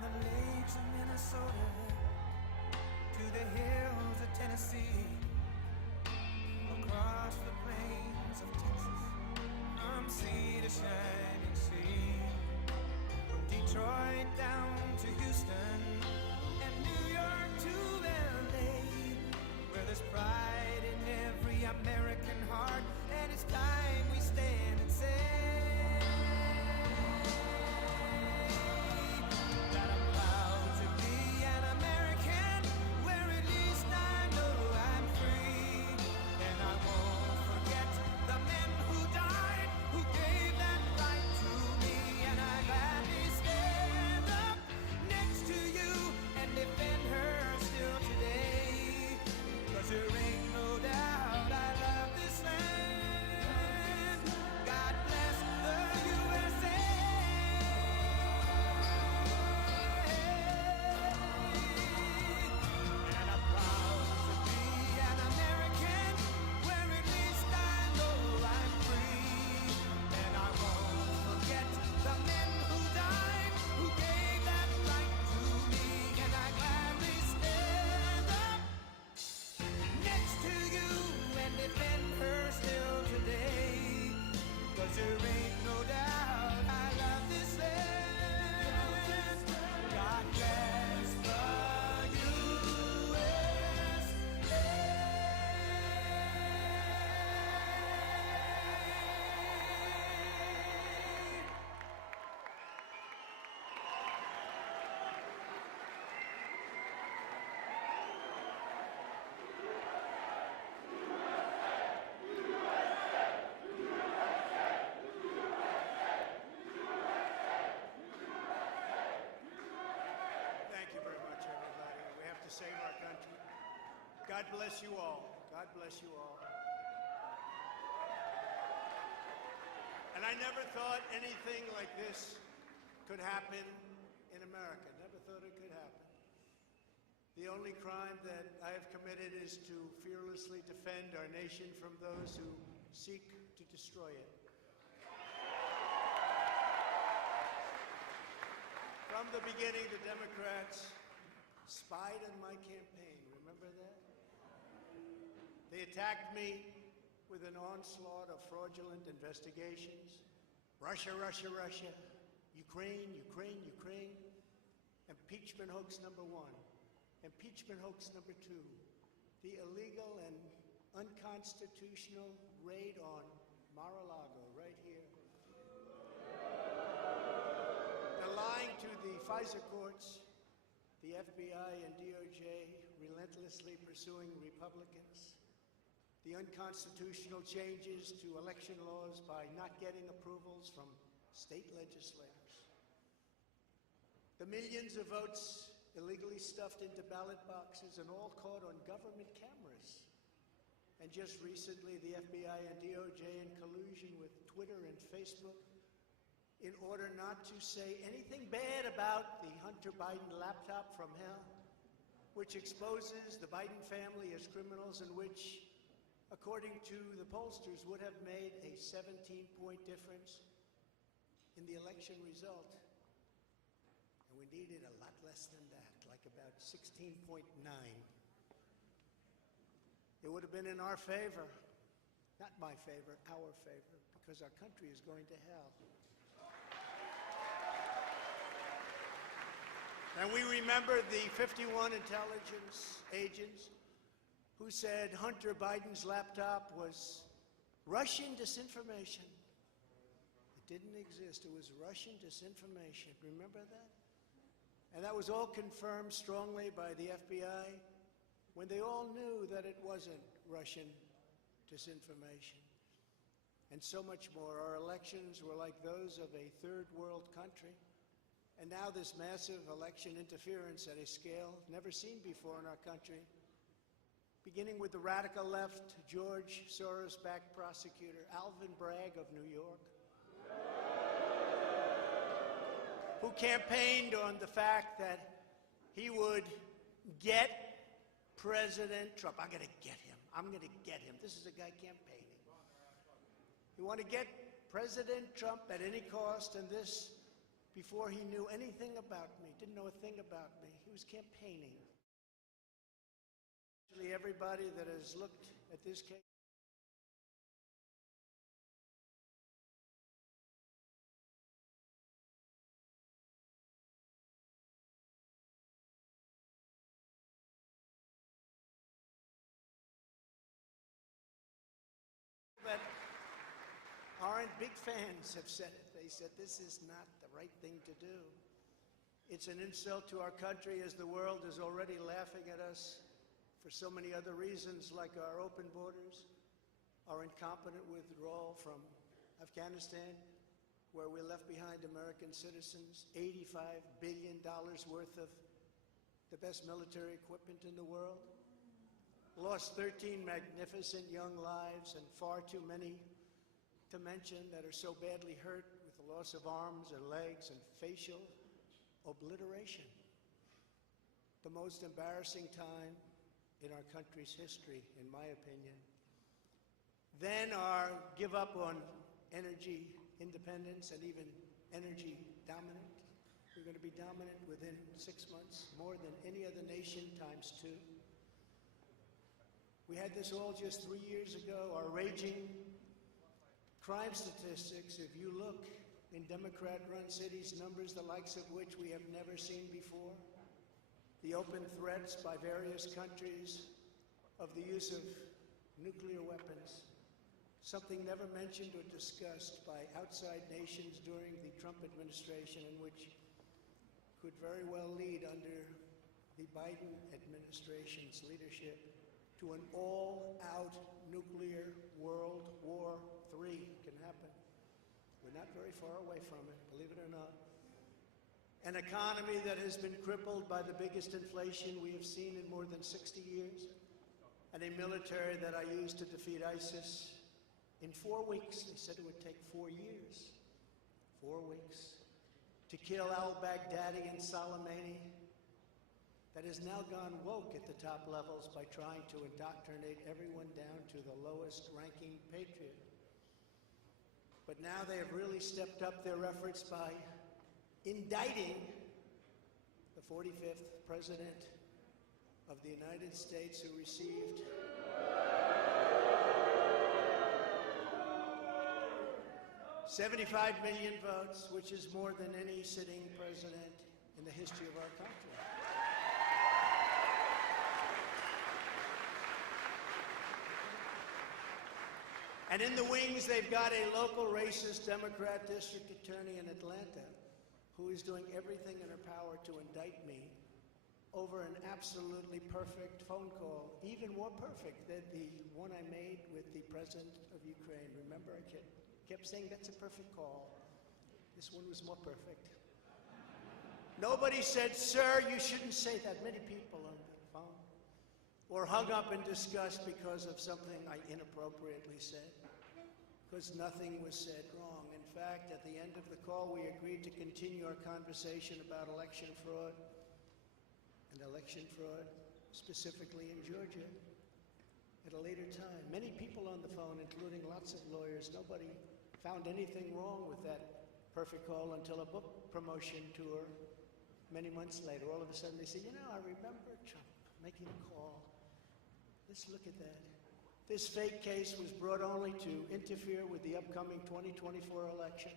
From the lakes of Minnesota to the hills of Tennessee, across the plains of Texas, from sea to shining sea, from Detroit down to Houston and New York to LA, where there's pride in every American heart, and it's time we stand and say God bless you all. God bless you all. And I never thought anything like this could happen in America. Never thought it could happen. The only crime that I have committed is to fearlessly defend our nation from those who seek to destroy it. From the beginning, the Democrats spied on my campaign. Remember that? They attacked me with an onslaught of fraudulent investigations. Russia, Russia, Russia. Ukraine, Ukraine, Ukraine. Impeachment hoax number 1. Impeachment hoax number 2. The illegal and unconstitutional raid on Mar-a-Lago, right here. They're lying to the FISA courts. The FBI and DOJ relentlessly pursuing Republicans. The unconstitutional changes to election laws by not getting approvals from state legislators. The millions of votes illegally stuffed into ballot boxes and all caught on government cameras. And just recently, the FBI and DOJ in collusion with Twitter and Facebook in order not to say anything bad about the Hunter Biden laptop from hell, which exposes the Biden family as criminals and which, according to the pollsters, would have made a 17-point difference in the election result. And we needed a lot less than that, like about 16.9. It would have been in our favor, not my favor, our favor, because our country is going to hell. And we remember the 51 intelligence agents who said Hunter Biden's laptop was Russian disinformation. It didn't exist. It was Russian disinformation. Remember that? And that was all confirmed strongly by the FBI when they all knew that it wasn't Russian disinformation. And so much more. Our elections were like those of a third world country. And now this massive election interference at a scale never seen before in our country, beginning with the radical left, George Soros-backed prosecutor Alvin Bragg of New York, who campaigned on the fact that he would get President Trump. I'm going to get him. I'm going to get him. This is a guy campaigning. You want to get President Trump at any cost, and this before he knew anything about me, didn't know a thing about me. He was campaigning. Everybody that has looked at this case that aren't big fans have said it. They said this is not the right thing to do. It's an insult to our country, as the world is already laughing at us for so many other reasons, like our open borders, our incompetent withdrawal from Afghanistan, where we left behind American citizens, $85 billion worth of the best military equipment in the world, lost 13 magnificent young lives, and far too many to mention that are so badly hurt with the loss of arms and legs and facial obliteration. The most embarrassing time in our country's history, in my opinion. Then our give up on energy independence and even energy dominant. We're going to be dominant within 6 months, more than any other nation times 2. We had this all just 3 years ago. Our raging crime statistics, if you look in Democrat-run cities, numbers the likes of which we have never seen before. The open threats by various countries of the use of nuclear weapons, something never mentioned or discussed by outside nations during the Trump administration, and which could very well lead under the Biden administration's leadership to an all-out nuclear World War III. Can happen. We're not very far away from it, believe it or not. An economy that has been crippled by the biggest inflation we have seen in more than 60 years, and a military that I used to defeat ISIS in 4 weeks. They said it would take 4 years. 4 weeks. To kill al-Baghdadi and Soleimani, that has now gone woke at the top levels by trying to indoctrinate everyone down to the lowest ranking patriot. But now they have really stepped up their efforts by indicting the 45th President of the United States, who received $75 million votes, which is more than any sitting president in the history of our country. And in the wings, they've got a local racist Democrat district attorney in Atlanta who is doing everything in her power to indict me over an absolutely perfect phone call, even more perfect than the one I made with the president of Ukraine. Remember, I kept saying that's a perfect call. This one was more perfect. Nobody said, "Sir, you shouldn't say that." Many people on the phone were hung up in disgust because of something I inappropriately said, because nothing was said wrong. In fact, at the end of the call, we agreed to continue our conversation about election fraud, specifically in Georgia, at a later time. Many people on the phone, including lots of lawyers, nobody found anything wrong with that perfect call until a book promotion tour many months later. All of a sudden they say, "You know, I remember Trump making a call. Let's look at that." This fake case was brought only to interfere with the upcoming 2024 election,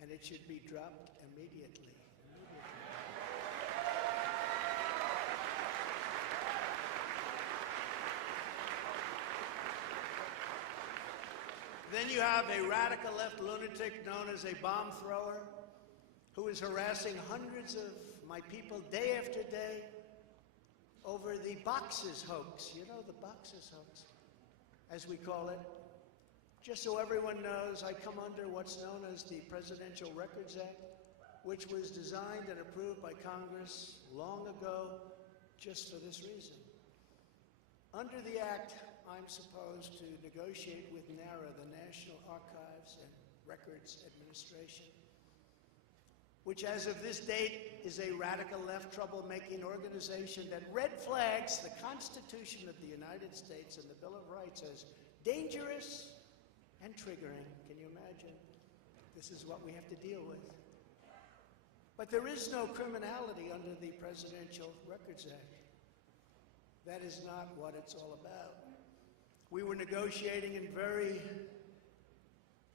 and it should be dropped immediately. Then you have a radical left lunatic known as a bomb thrower who is harassing hundreds of my people day after day over the boxes hoax. You know, the boxes hoax, as we call it. Just so everyone knows, I come under what's known as the Presidential Records Act, which was designed and approved by Congress long ago just for this reason. Under the act, I'm supposed to negotiate with NARA, the National Archives and Records Administration, which as of this date is a radical left troublemaking organization that red flags the Constitution of the United States and the Bill of Rights as dangerous and triggering. Can you imagine? This is what we have to deal with. But there is no criminality under the Presidential Records Act. That is not what it's all about. We were negotiating in very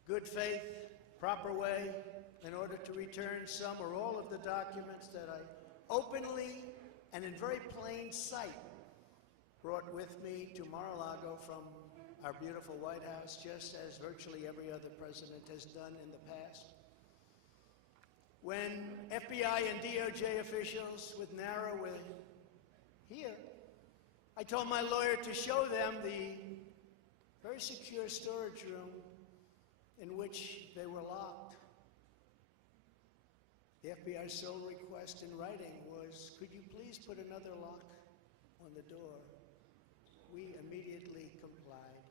good faith, proper way, in order to return some or all of the documents that I openly and in very plain sight brought with me to Mar-a-Lago from our beautiful White House, just as virtually every other president has done in the past. When FBI and DOJ officials with NARA were here, I told my lawyer to show them the very secure storage room in which they were locked. The FBI's sole request in writing was, could you please put another lock on the door? We immediately complied.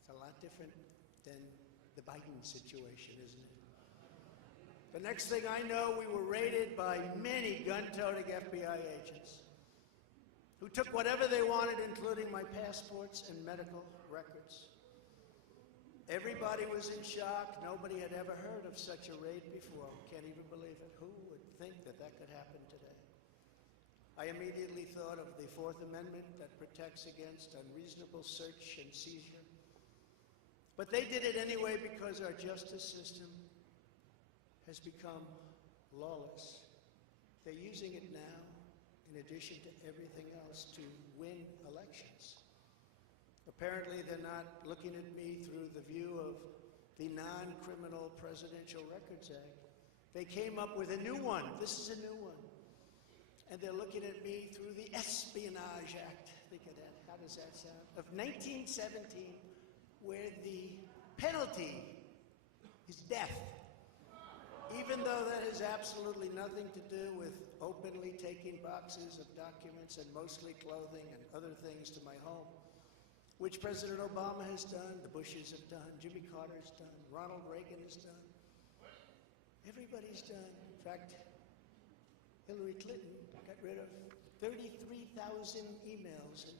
It's a lot different than the Biden situation, isn't it? The next thing I know, we were raided by many gun-toting FBI agents who took whatever they wanted, including my passports and medical records. Everybody was in shock. Nobody had ever heard of such a raid before. Can't even believe it. Who would think that that could happen today? I immediately thought of the Fourth Amendment that protects against unreasonable search and seizure. But they did it anyway because our justice system has become lawless. They're using it now, in addition to everything else, to win elections. Apparently, they're not looking at me through the view of the Non-Criminal Presidential Records Act. They came up with a new one. This is a new one. And they're looking at me through the Espionage Act. Think of that. How does that sound? Of 1917, where the penalty is death. Even though that has absolutely nothing to do with openly taking boxes of documents and mostly clothing and other things to my home, which President Obama has done, the Bushes have done, Jimmy Carter's done, Ronald Reagan has done. Everybody's done. In fact, Hillary Clinton got rid of 33,000 emails, and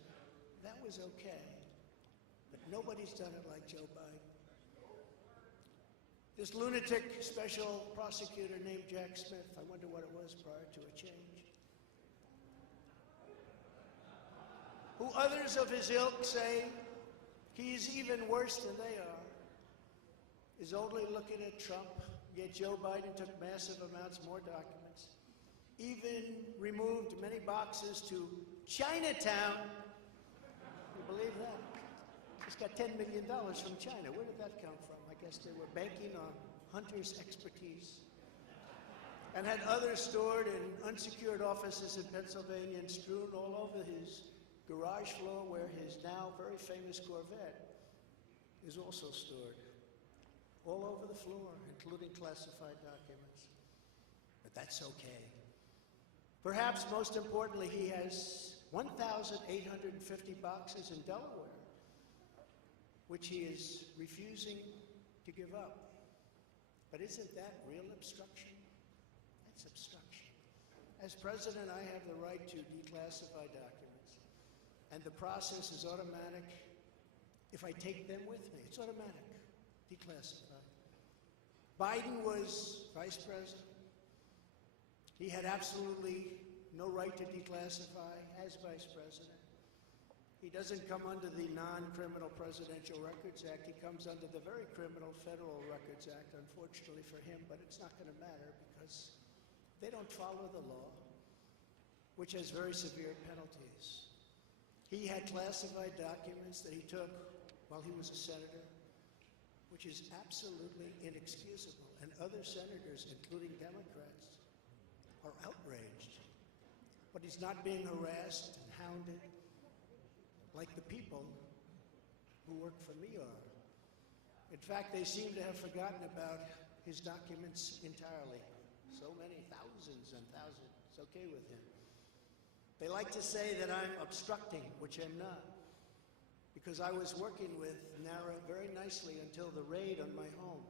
that was okay. But nobody's done it like Joe Biden. This lunatic special prosecutor named Jack Smith, I wonder what it was prior to a change, who others of his ilk say he's even worse than they are, is only looking at Trump, yet Joe Biden took massive amounts more documents, even removed many boxes to Chinatown. You believe that? Just got $10 million from China. Where did that come from? I guess they were banking on Hunter's expertise, and had others stored in unsecured offices in Pennsylvania and strewn all over his garage floor, where his now very famous Corvette is also stored. All over the floor, including classified documents. But that's okay. Perhaps most importantly, he has 1,850 boxes in Delaware, which he is refusing to give up. But isn't that real obstruction? That's obstruction. As president, I have the right to declassify documents, and the process is automatic if I take them with me. It's automatic, declassified. Biden was vice president. He had absolutely no right to declassify as vice president. He doesn't come under the Non-Criminal Presidential Records Act. He comes under the very criminal Federal Records Act, unfortunately for him, but it's not going to matter because they don't follow the law, which has very severe penalties. He had classified documents that he took while he was a senator, which is absolutely inexcusable. And other senators, including Democrats, are outraged. But he's not being harassed and hounded like the people who work for me are. In fact, they seem to have forgotten about his documents entirely. So many, thousands and thousands. It's okay with him. They like to say that I'm obstructing, which I'm not, because I was working with NARA very nicely until the raid on my home.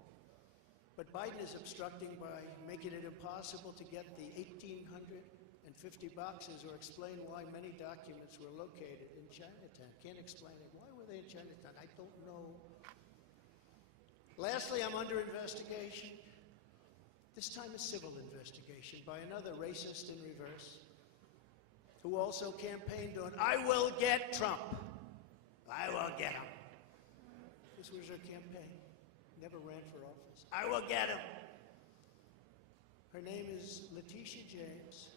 But Biden is obstructing by making it impossible to get the 1,850 boxes or explain why many documents were located in Chinatown. Can't explain it. Why were they in Chinatown? I don't know. Lastly, I'm under investigation This time a civil investigation by another racist in reverse, who also campaigned on, "I will get Trump. I will get him." This was her campaign. Never ran for office. "I will get him." Her name is Letitia James.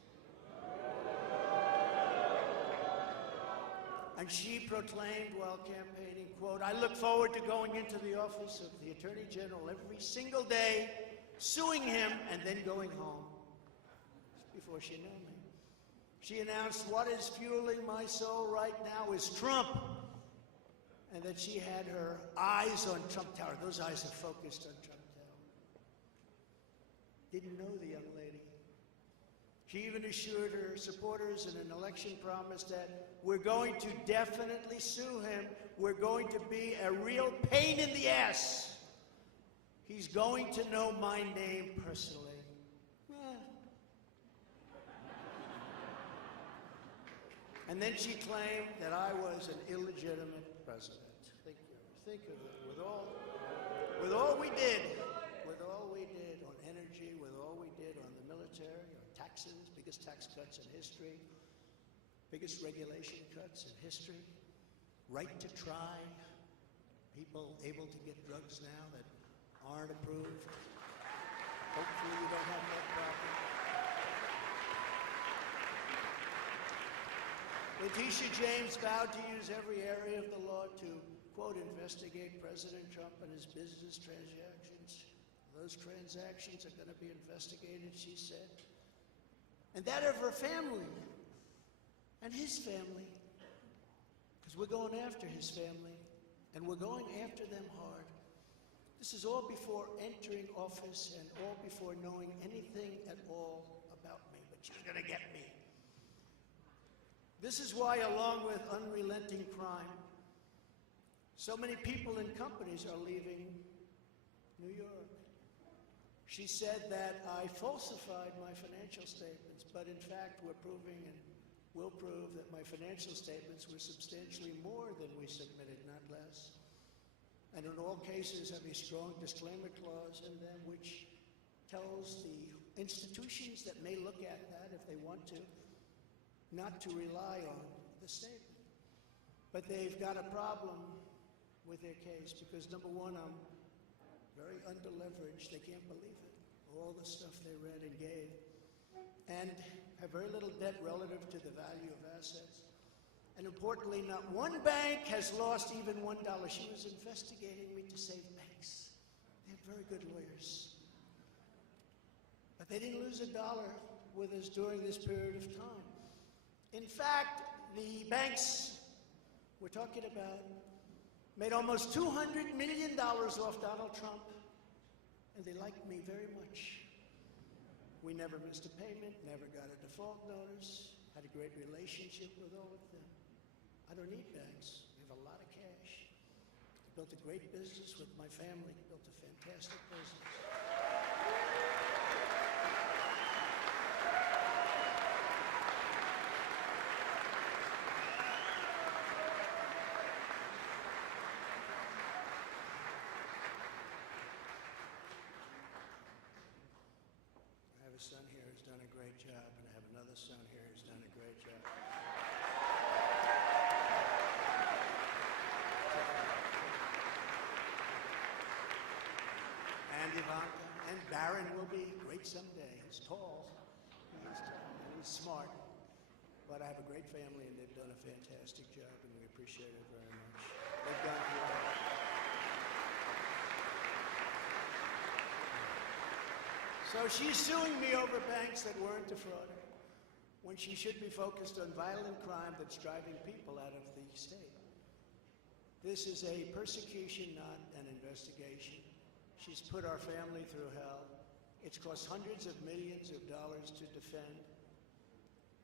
And she proclaimed while campaigning, quote, "I look forward to going into the office of the Attorney General every single day, suing him, and then going home." Before she knew me. She announced, "What is fueling my soul right now is Trump." And that she had her eyes on Trump Tower. Those eyes are focused on Trump Tower. Didn't know the young lady. She even assured her supporters in an election promise that we're going to definitely sue him. We're going to be a real pain in the ass. He's going to know my name personally. And then she claimed that I was an illegitimate president. Think of it. With all we did on energy, with all we did on the military, on taxes, biggest tax cuts in history, biggest regulation cuts in history, right to try, people able to get drugs now that aren't approved. Hopefully you don't have that problem. Letitia James vowed to use every area of the law to, quote, investigate President Trump and his business transactions. Those transactions are going to be investigated, she said. And that of her family and his family. Because we're going after his family, and we're going after them hard. This is all before entering office and all before knowing anything at all about me. But she's going to get me. This is why, along with unrelenting crime, so many people and companies are leaving New York. She said that I falsified my financial statements, but in fact we're proving and will prove that my financial statements were substantially more than we submitted, not less. And in all cases have a strong disclaimer clause in them which tells the institutions that may look at that if they want to, not to rely on the statement. But they've got a problem with their case because, number one, I'm very under-leveraged. They can't believe it. All the stuff they read and gave. And have very little debt relative to the value of assets. And importantly, not one bank has lost even $1. She was investigating me to save banks. They have very good lawyers. But they didn't lose $1 with us during this period of time. In fact, the banks we're talking about made almost $200 million off Donald Trump, and they liked me very much. We never missed a payment, never got a default notice, had a great relationship with all of them. I don't need banks. We have a lot of cash. I built a great business with my family, built a fantastic business. Son here who's done a great job, and I have another son here who's done a great job. And Ivanka, and Barron will be great someday. He's tall, and he's smart. But I have a great family, and they've done a fantastic job, and we appreciate it very much. They've done well. So she's suing me over banks that weren't defrauded, when she should be focused on violent crime that's driving people out of the state. This is a persecution, not an investigation. She's put our family through hell. It's cost hundreds of millions of dollars to defend,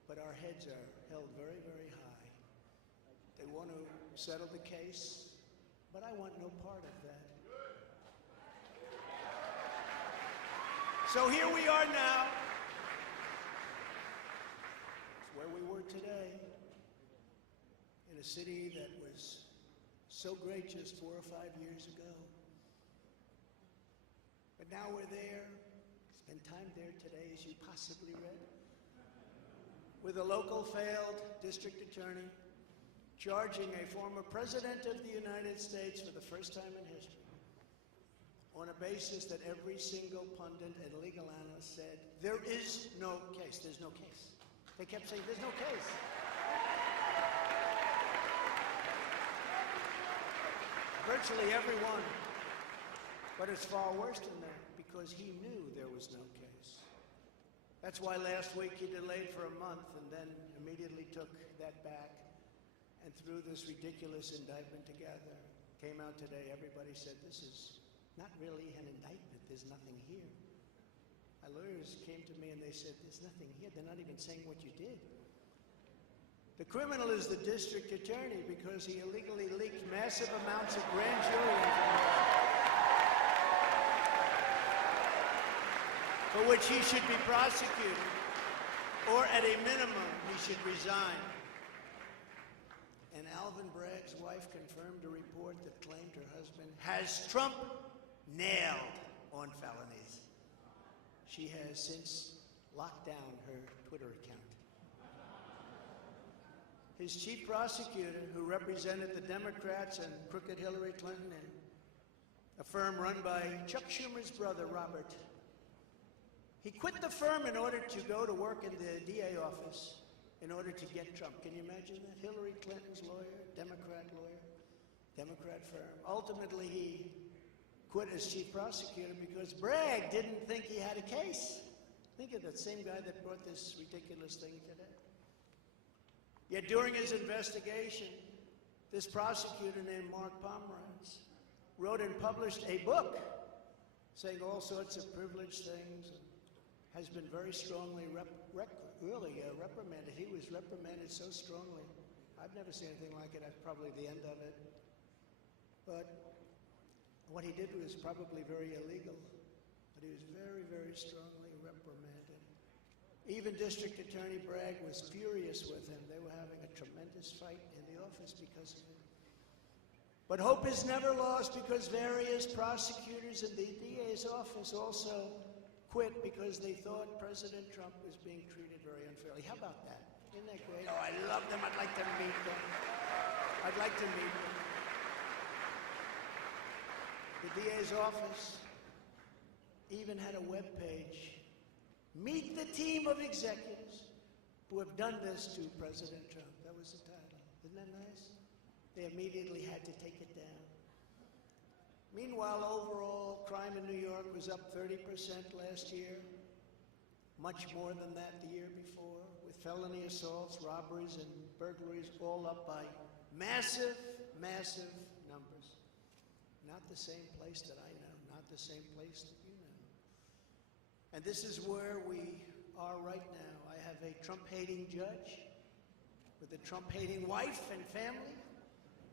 but our heads are held very, very high. They want to settle the case, but I want no part of that. So here we are now. It's where we were today, in a city that was so great just 4 or 5 years ago. But now we're there. It's spend time there today as you possibly read, with a local failed district attorney charging a former president of the United States for the first time in history on a basis that every single pundit and legal analyst said, there is no case. There's no case. They kept saying, there's no case. Virtually everyone. But it's far worse than that, because he knew there was no case. That's why last week he delayed for a month and then immediately took that back and threw this ridiculous indictment together. Came out today, everybody said, this is not really an indictment, there's nothing here. My lawyers came to me and they said, there's nothing here, they're not even saying what you did. The criminal is the district attorney because he illegally leaked massive amounts of grand jury information for which he should be prosecuted, or at a minimum, he should resign. And Alvin Bragg's wife confirmed a report that claimed her husband has Trump nailed on felonies. She has since locked down her Twitter account. His chief prosecutor, who represented the Democrats and crooked Hillary Clinton in a firm run by Chuck Schumer's brother, Robert, he quit the firm in order to go to work in the DA office in order to get Trump. Can you imagine that? Hillary Clinton's lawyer, Democrat firm. Ultimately, he quit as chief prosecutor because Bragg didn't think he had a case. Think of that same guy that brought this ridiculous thing today. Yet during his investigation, this prosecutor named Mark Pomerantz wrote and published a book saying all sorts of privileged things and has been very strongly reprimanded. He was reprimanded so strongly. I've never seen anything like it. That's probably the end of it. But what he did was probably very illegal. But he was very, very strongly reprimanded. Even District Attorney Bragg was furious with him. They were having a tremendous fight in the office because of it. But hope is never lost because various prosecutors in the DA's office also quit because they thought President Trump was being treated very unfairly. How about that? Isn't that great? Oh, I love them. I'd like to meet them. I'd like to meet them. The DA's office even had a web page. Meet the team of executives who have done this to President Trump. That was the title. Isn't that nice? They immediately had to take it down. Meanwhile, overall, crime in New York was up 30% last year. Much more than that the year before, with felony assaults, robberies, and burglaries all up by massive, massive numbers. Not the same place that I know, not the same place that you know. And this is where we are right now. I have a Trump-hating judge with a Trump-hating wife and family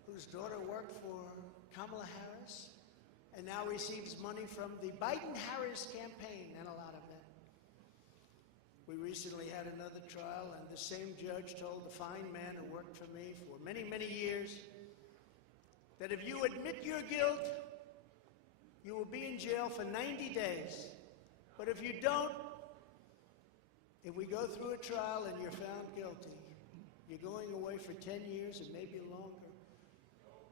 whose daughter worked for Kamala Harris and now receives money from the Biden-Harris campaign and a lot of men. We recently had another trial, and the same judge told the fine man who worked for me for many, many years that if you admit your guilt, you will be in jail for 90 days. But if you don't, if we go through a trial and you're found guilty, you're going away for 10 years and maybe longer,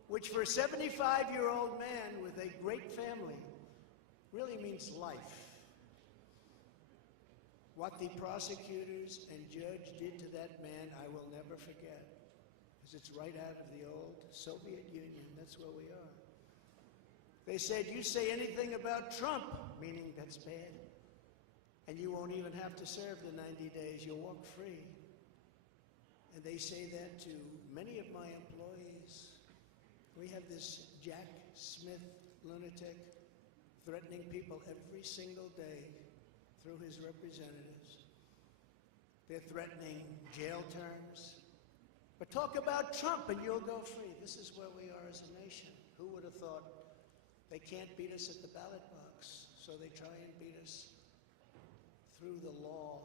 which for a 75-year-old man with a great family really means life. What the prosecutors and judge did to that man, I will never forget, because it's right out of the old Soviet Union. That's where we are. They said, you say anything about Trump, meaning that's bad, and you won't even have to serve the 90 days. You'll walk free. And they say that to many of my employees. We have this Jack Smith lunatic threatening people every single day through his representatives. They're threatening jail terms. But talk about Trump and you'll go free. This is where we are as a nation. Who would have thought? They can't beat us at the ballot box, so they try and beat us through the law.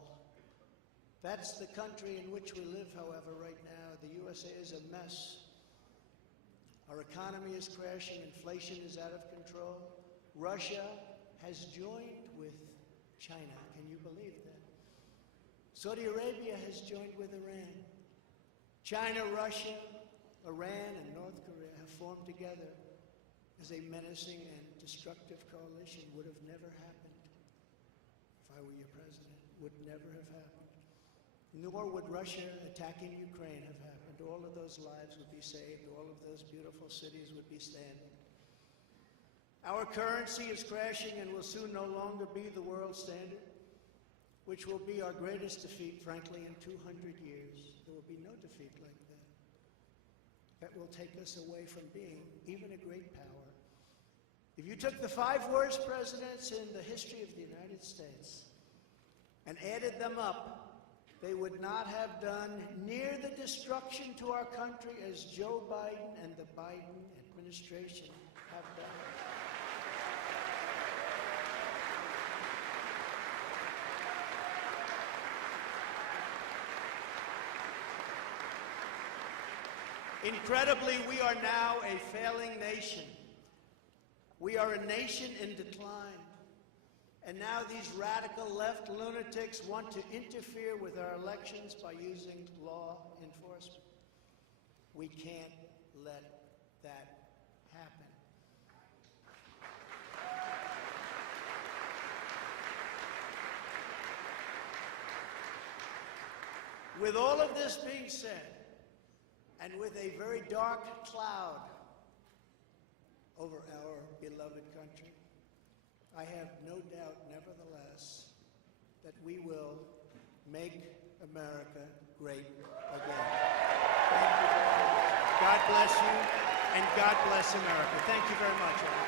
That's the country in which we live, however, right now. The USA is a mess. Our economy is crashing. Inflation is out of control. Russia has joined with China. Can you believe that? Saudi Arabia has joined with Iran. China, Russia, Iran, and North Korea have formed together as a menacing and destructive coalition. Would have never happened if I were your president. Would never have happened. Nor would Russia attacking Ukraine have happened. All of those lives would be saved. All of those beautiful cities would be standing. Our currency is crashing and will soon no longer be the world standard, which will be our greatest defeat, frankly, in 200 years. There will be no defeat like that. That will take us away from being even a great power. If you took the 5 worst presidents in the history of the United States and added them up, they would not have done near the destruction to our country as Joe Biden and the Biden administration have done. Incredibly, we are now a failing nation. We are a nation in decline. And now these radical left lunatics want to interfere with our elections by using law enforcement. We can't let that happen. With all of this being said, and with a very dark cloud over our beloved country, I have no doubt, nevertheless, that we will make America great again. Thank you very much. God bless you, and God bless America. Thank you very much.